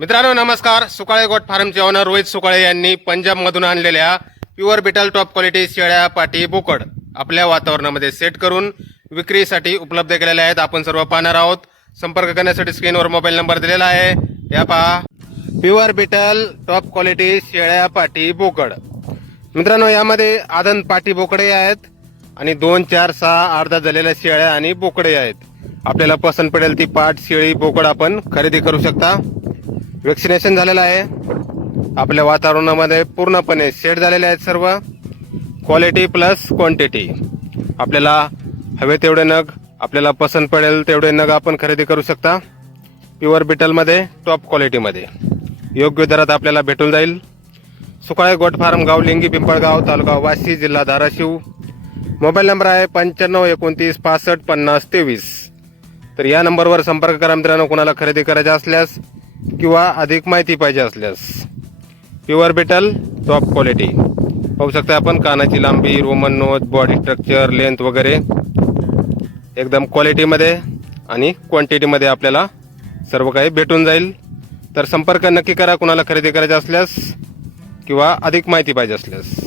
मित्रांनो नमस्कार. सुकाळे गोट फार्मचे ओनर रोहित सुकाळे यांनी पंजाबमधून आणलेल्या प्युअर बिटल टॉप क्वालिटी शेळ्या पाटी बोकड आपल्या वातावरणामध्ये सेट करून विक्रीसाठी उपलब्ध केलेल्या आहेत. आपण सर्व पाहणार आहोत. संपर्क करण्यासाठी स्क्रीनवर मोबाईल नंबर दिलेला आहे. या पहा. प्युअर बिटल टॉप क्वालिटी शेळ्या पाटी बोकड. मित्रांनो यामध्ये आदन पाटी बोकडे आहेत आणि दोन चार सहा अर्धा झालेल्या शेळ्या आणि बोकडे आहेत. आपल्याला पसंत पडेल ती पाट शेळी बोकड आपण खरेदी करू शकता. वॅक्सिनेशन झालेलं आहे. आपल्या वातावरणामध्ये पूर्णपणे सेट झालेले आहेत सर्व. क्वालिटी प्लस क्वांटिटी आपल्याला हवे तेवढे नग आपल्याला पसंत पडेल तेवढे नग आपण खरेदी करू शकता. प्युअर बिटलमध्ये टॉप क्वालिटीमध्ये योग्य दरात आपल्याला भेटून जाईल. सुकाळे गोट फार्म गाव लिंगी पिंपळगाव तालुका वाशी जिल्हा धाराशिव. मोबाईल नंबर आहे पंच्याण्णव एकोणतीस पासष्ट पन्नास तेवीस. तर या नंबरवर संपर्क करा मित्रांनो कोणाला खरेदी करायचे असल्यास. किंवा अधिक माहिती पाहिजे असल्यास प्युअर बिटल टॉप क्वालिटी. पाहू शकता आपण कानाची लांबी Roman nose body structure length वगैरे. एकदम क्वालिटीमध्ये आणि क्वांटिटीमध्ये आपल्याला सर्व काही भेटून जाईल. तर संपर्क नक्की करा कुणाला खरेदी करायचे असल्यास किंवा अधिक माहिती पाहिजे असल्यास.